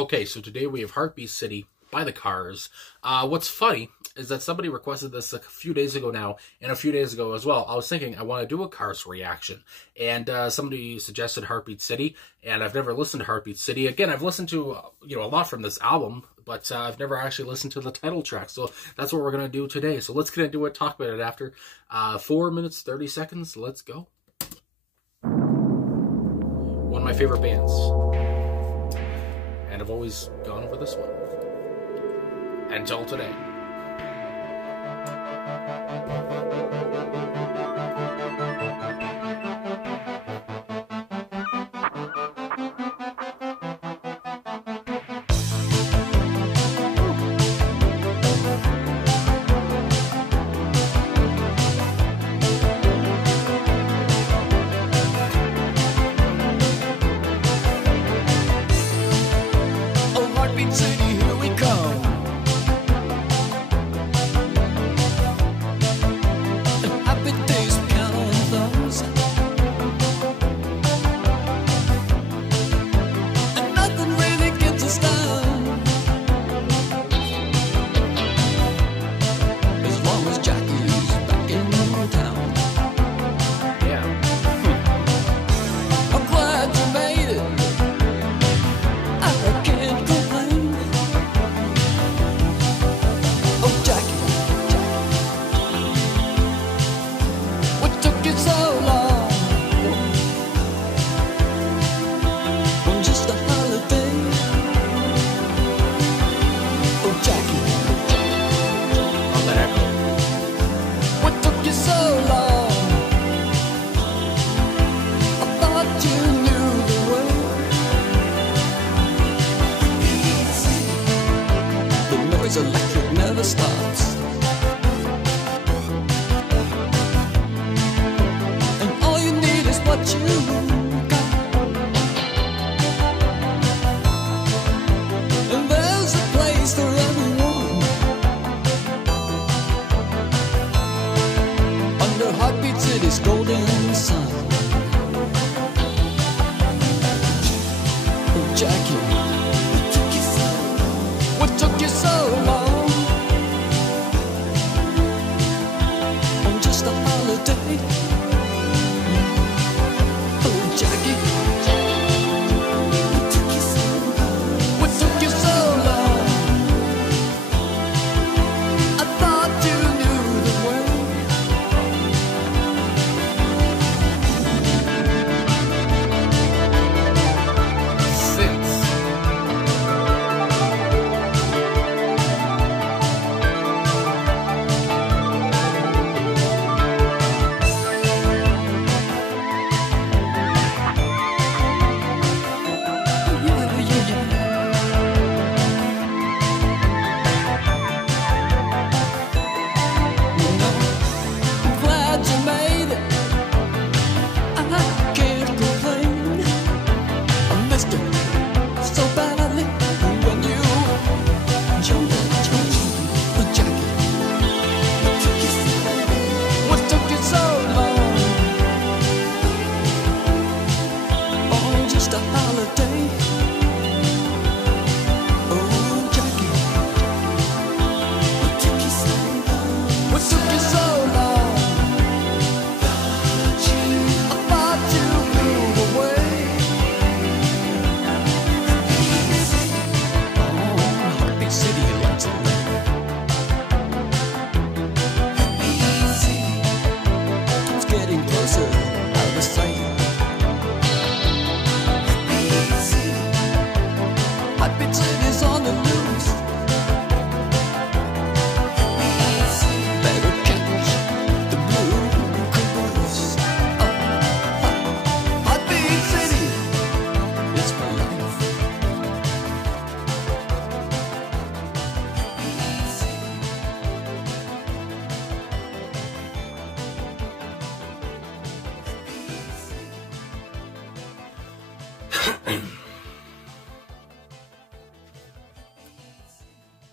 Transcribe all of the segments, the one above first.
Okay, so today we have Heartbeat City by the Cars. What's funny is that somebody requested this a few days ago now, and a few days ago as well. I was thinking I want to do a Cars reaction, and somebody suggested Heartbeat City, and I've never listened to Heartbeat City. Again, I've listened to a lot from this album, but I've never actually listened to the title track, so that's what we're going to do today. So let's get into it, talk about it after. 4 minutes, 30 seconds, let's go. One of my favorite bands. And I've always gone for this one. Until today. City, here we come. And happy days count on thumbs. And nothing really gets us down. As long as Jackie's back in town. Yeah. I'm glad you made it. I can't complain. So long on just a holiday. Oh, Jackie, On that echo. what took you so long? I thought you knew the way. The noise electric never stops. What you got, and there's a place for everyone under Heartbeat City's golden sun. Oh, Jackie, what took you so long on just a holiday?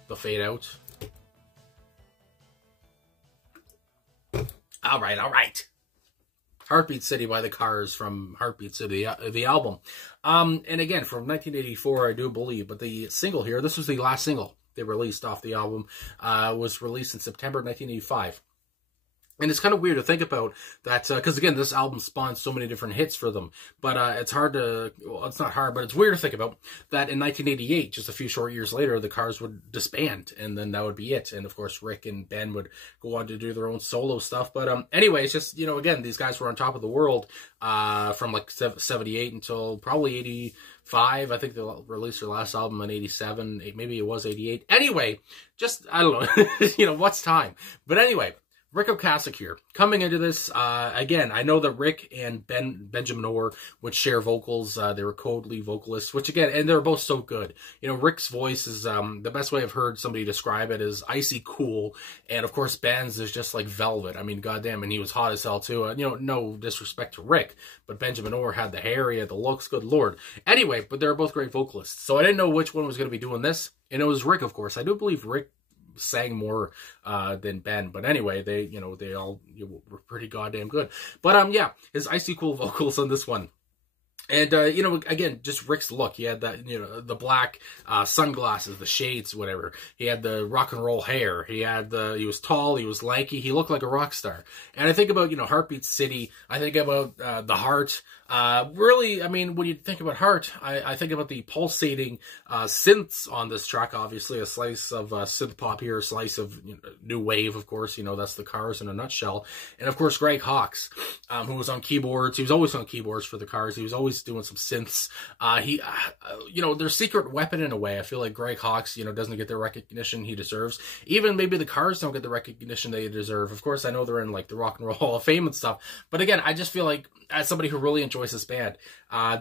The fade out. All right. Heartbeat City by the Cars from Heartbeat City, the album. And again, from 1984, I do believe, but the single here, this was the last single they released off the album, was released in September 1985. And it's kind of weird to think about that, because again, this album spawned so many different hits for them. But it's hard to, well, it's not hard, but it's weird to think about that in 1988, just a few short years later, the Cars would disband, and then that would be it. And of course, Rick and Ben would go on to do their own solo stuff. But anyway, it's just, you know, again, these guys were on top of the world from like 78 until probably 85. I think they released their last album in 87. Maybe it was 88. Anyway, just, I don't know, you know, what's time? But anyway, Rick Ocasek here. Coming into this, again, I know that Rick and Benjamin Orr would share vocals. They were co-lead vocalists, which again, and they're both so good. You know, Rick's voice is, the best way I've heard somebody describe it is icy cool. And of course, Ben's is just like velvet. I mean, goddamn, and he was hot as hell too. You know, no disrespect to Rick, but Benjamin Orr had the hair, he had the looks, good lord. Anyway, but they're both great vocalists. So I didn't know which one was going to be doing this. And it was Rick, of course. I do believe Rick sang more than Ben, but anyway, they all were pretty goddamn good. But yeah, his icy cool vocals on this one. And, you know, again, just Rick's look. He had that, you know, the black sunglasses, the shades, whatever. He had the rock and roll hair. He was tall, he was lanky. He looked like a rock star. And I think about, you know, Heartbeat City. I think about the Heart. Really, I mean, when you think about Heart, I think about the pulsating synths on this track, obviously. A slice of synth pop here, a slice of new wave, of course. You know, that's the Cars in a nutshell. And, of course, Greg Hawkes, who was on keyboards. He was always on keyboards for the Cars. He was always doing some synths. You know, their secret weapon in a way. I feel like Greg Hawkes, you know, doesn't get the recognition he deserves. Even maybe the Cars don't get the recognition they deserve. Of course, I know they're in like the Rock and Roll Hall of Fame and stuff. But again, I just feel like as somebody who really enjoys this band,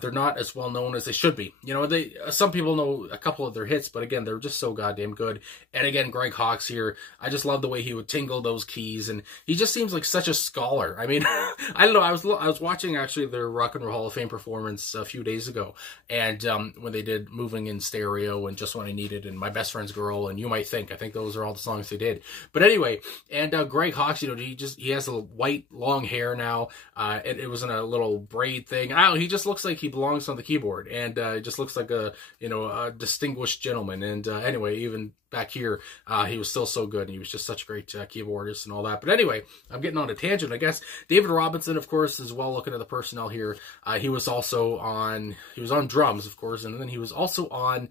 they're not as well known as they should be. You know, some people know a couple of their hits, but again, they're just so goddamn good. And again, Greg Hawkes here, I just love the way he would tingle those keys, and he just seems like such a scholar. I mean, I don't know. I was watching actually their Rock and Roll Hall of Fame performance a few days ago, and when they did "Moving in Stereo" and "Just What I Needed" and "My Best Friend's Girl" and "You Might Think," I think those are all the songs they did. But anyway, and Greg Hawkes, you know, he has a white long hair now. It was in a little braid thing. I don't know, he just looks like he belongs on the keyboard, and just looks like a distinguished gentleman. And anyway, even back here, he was still so good, and he was just such a great keyboardist and all that. But anyway, I'm getting on a tangent, I guess. David Robinson, of course, as well, looking at the personnel here. He was on drums, of course, and then he was also on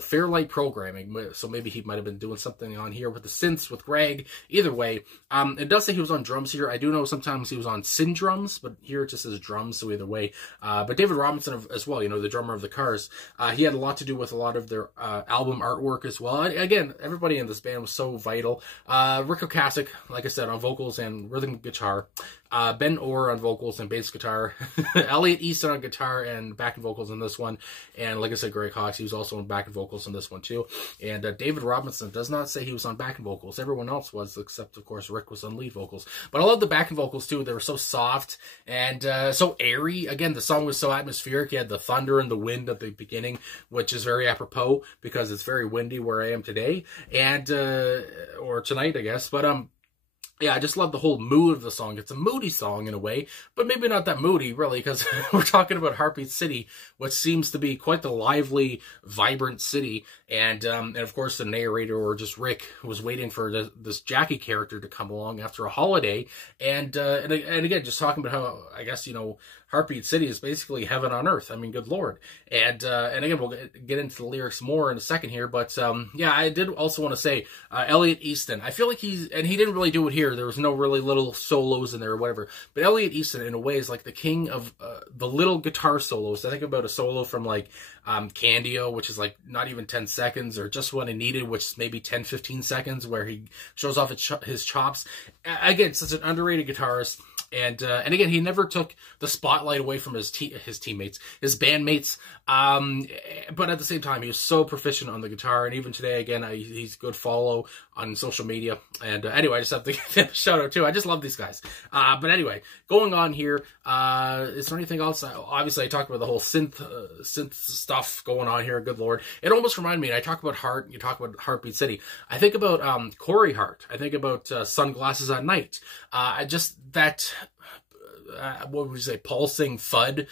Fairlight Programming. So maybe he might have been doing something on here with the synths with Greg. Either way, it does say he was on drums here. I do know sometimes he was on syn drums, but here it just says drums, so either way. But David Robinson as well, you know, the drummer of the Cars, he had a lot to do with a lot of their album artwork as well. Again, everybody in this band was so vital. Rick Ocasek, like I said, on vocals and rhythm guitar. Ben Orr on vocals and bass guitar. Elliot Easton on guitar and backing vocals on this one. And like I said, Greg Hawkes, he was also on backing vocals on this one too. And David Robinson does not say he was on backing vocals. Everyone else was, except of course Rick was on lead vocals. But I love the backing vocals too. They were so soft and so airy. Again, the song was so atmospheric. You had the thunder and the wind at the beginning, which is very apropos because it's very windy where I am today and or tonight, I guess. But yeah, I just love the whole mood of the song. It's a moody song in a way, but maybe not that moody, really, because we're talking about Heartbeat City, which seems to be quite the lively, vibrant city. And of course, the narrator, or just Rick, was waiting for this Jackie character to come along after a holiday. And again, just talking about how, I guess, you know, Heartbeat City is basically heaven on earth. I mean, good Lord. And again, we'll get into the lyrics more in a second here. But yeah, I did also want to say Elliot Easton. I feel like he didn't really do it here. There was no really little solos in there or whatever. But Elliot Easton, in a way, is like the king of the little guitar solos. I think about a solo from like Candio, which is like not even 10 seconds, or Just What I Needed, which is maybe 10, 15 seconds, where he shows off his chops. Again, such an underrated guitarist. And again, he never took the spotlight away from his teammates, his bandmates. But at the same time, he was so proficient on the guitar. And even today, again, he's a good follow on social media. And anyway, I just have to give him a shout out too. I just love these guys. But anyway, going on here, is there anything else? Obviously, I talked about the whole synth stuff going on here. Good Lord. It almost reminded me, I talk about Heart, you talk about Heartbeat City. I think about Corey Hart. I think about Sunglasses at Night. Just that what would you say, pulsing thud,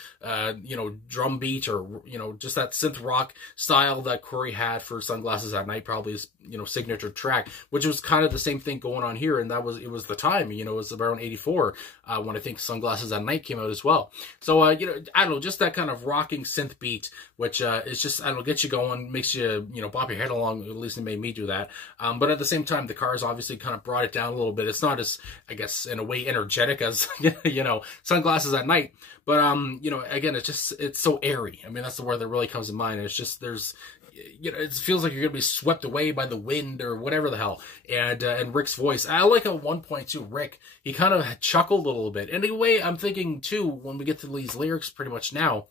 drum beat, or, just that synth rock style that Corey had for Sunglasses at Night, probably his, signature track, which was kind of the same thing going on here. And it was the time, it was around 84, when I think Sunglasses at Night came out as well. So, I don't know, just that kind of rocking synth beat, which, is just, I don't know, gets you going, makes you, bop your head along. At least it made me do that. But at the same time, the Cars obviously kind of brought it down a little bit. It's not as, I guess, in a way energetic as, Sunglasses at Night. But, again, it's so airy. I mean, that's the word that really comes to mind. It's just, it feels like you're going to be swept away by the wind or whatever the hell. And Rick's voice, I like at one point too, Rick, he kind of chuckled a little bit. And anyway, I'm thinking too, when we get to these lyrics pretty much now,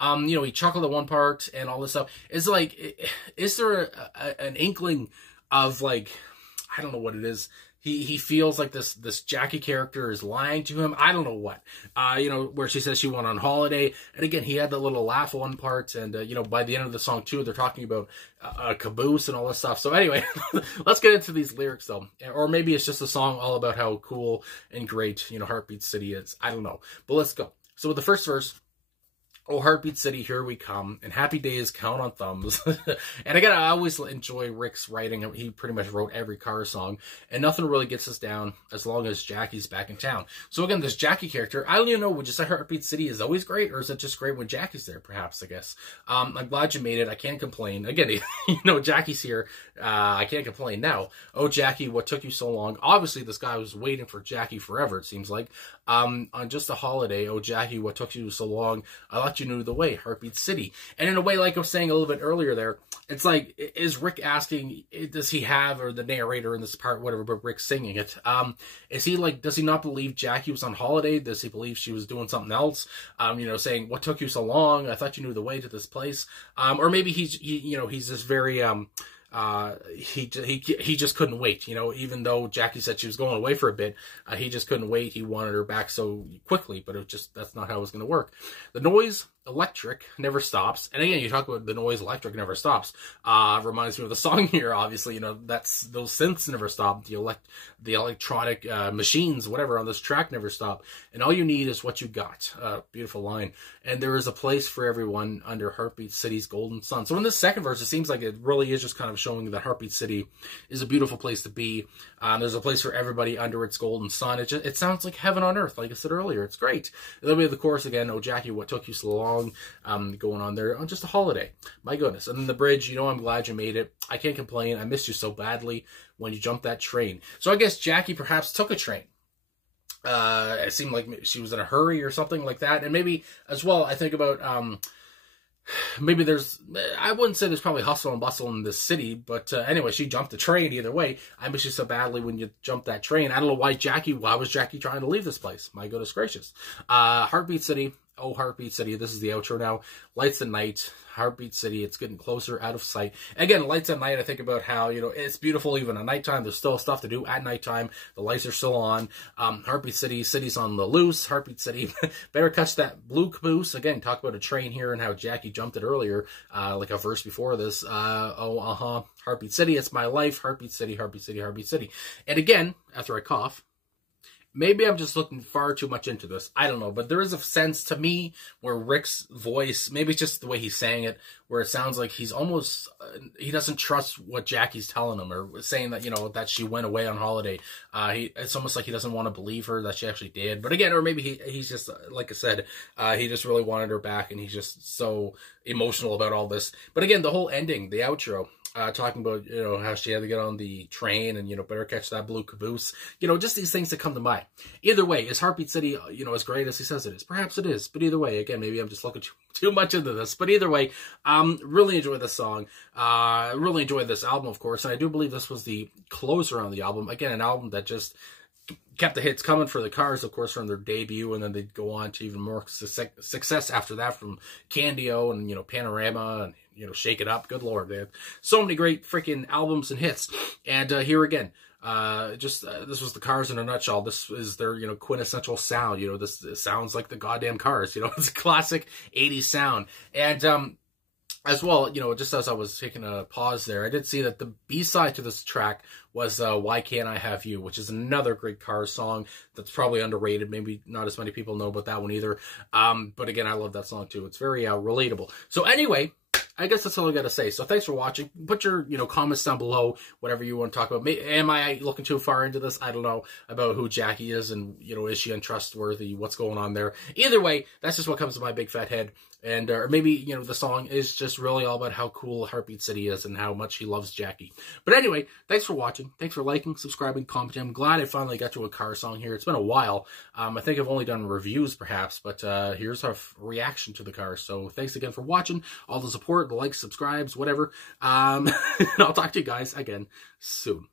he chuckled at one part and all this stuff. It's like, is there an inkling of, like, I don't know what it is. He feels like this Jackie character is lying to him. I don't know what. Where she says she went on holiday. And again, he had that little laugh one part. And, by the end of the song, too, they're talking about a caboose and all this stuff. So anyway, let's get into these lyrics, though. Or maybe it's just a song all about how cool and great, Heartbeat City is. I don't know. But let's go. So with the first verse, oh, Heartbeat City, here we come, and happy days count on thumbs. And again, I always enjoy Rick's writing. He pretty much wrote every car song, and nothing really gets us down as long as Jackie's back in town. So again, this Jackie character, I don't even know, would you say Heartbeat City is always great, or is it just great when Jackie's there, perhaps, I guess? I'm glad you made it. I can't complain. Again, Jackie's here. I can't complain now. Oh, Jackie, what took you so long? Obviously, this guy was waiting for Jackie forever, it seems like. On just a holiday, oh, Jackie, what took you so long? I thought you knew the way, Heartbeat City. And in a way, like I was saying a little bit earlier there, it's like, is Rick asking, does he have, or the narrator in this part, whatever, but Rick's singing it, is he like, does he not believe Jackie was on holiday? Does he believe she was doing something else? Saying, what took you so long? I thought you knew the way to this place. Or maybe he's just very, he just couldn't wait, even though Jackie said she was going away for a bit, he just couldn't wait. He wanted her back so quickly, but that's not how it was going to work. The noise electric never stops. And again, you talk about the noise electric never stops. Reminds me of the song here, obviously, that's those synths never stop. The electronic machines, whatever, on this track never stop. And all you need is what you got. Beautiful line. And there is a place for everyone under Heartbeat City's golden sun. So in this second verse, it seems like it really is just kind of showing that Heartbeat City is a beautiful place to be. There's a place for everybody under its golden sun. It sounds like heaven on earth, like I said earlier. It's great. And then we have the chorus again. Oh, Jackie, what took you so long? Going on there on just a holiday. My goodness. And then the bridge, I'm glad you made it. I can't complain. I missed you so badly when you jumped that train. So I guess Jackie perhaps took a train. It seemed like she was in a hurry or something like that. And maybe as well, I think about maybe I wouldn't say there's probably hustle and bustle in this city, but anyway, she jumped the train either way. I miss you so badly when you jumped that train. I don't know why was Jackie trying to leave this place? My goodness gracious. Heartbeat City. Oh, Heartbeat City. This is the outro now. Lights at night. Heartbeat City. It's getting closer, out of sight. Again, lights at night, I think about how, it's beautiful even at nighttime. There's still stuff to do at nighttime. The lights are still on. Heartbeat City. City's on the loose. Heartbeat City. Better catch that blue caboose. Again, talk about a train here and how Jackie jumped it earlier, like a verse before this. Heartbeat City. It's my life. Heartbeat City. Heartbeat City. Heartbeat City. And again, after I cough, maybe I'm just looking far too much into this. I don't know. But there is a sense to me where Rick's voice, maybe it's just the way he's saying it, where it sounds like he's almost, he doesn't trust what Jackie's telling him, or saying that, that she went away on holiday. It's almost like he doesn't want to believe her that she actually did. But again, or maybe he's just, like I said, he just really wanted her back, and he's just so emotional about all this. But again, the whole ending, the outro, talking about, how she had to get on the train and, better catch that blue caboose. Just these things that come to mind. Either way, is Heartbeat City, as great as he says it is? Perhaps it is. But either way, again, maybe I'm just looking too much into this. But either way, really enjoy this song. Really enjoy this album, of course. And I do believe this was the closer on the album. Again, an album that just kept the hits coming for the Cars, of course, from their debut, and then they'd go on to even more success after that from Candio and, Panorama and, Shake It Up. Good Lord, they had so many great freaking albums and hits. And here again, this was the Cars in a nutshell. This is their, quintessential sound. This sounds like the goddamn Cars. It's a classic 80s sound. And as well, you know, just as I was taking a pause there, I did see that the B-side to this track was Why Can't I Have You, which is another great Cars song that's probably underrated. Maybe not as many people know about that one either. But again, I love that song too. It's very relatable. So anyway, I guess that's all I got to say. So thanks for watching. Put your, you know, comments down below, whatever you want to talk about. Am I looking too far into this? I don't know about who Jackie is and, you know, is she untrustworthy? What's going on there? Either way, that's just what comes to my big fat head. And or maybe, you know, the song is just really all about how cool Heartbeat City is and how much he loves Jackie. But anyway, thanks for watching. Thanks for liking, subscribing, commenting. I'm glad I finally got to a car song here. It's been a while. I think I've only done reviews perhaps, but here's our reaction to the car. So thanks again for watching, all the support, the likes, subscribes, whatever. I'll talk to you guys again soon.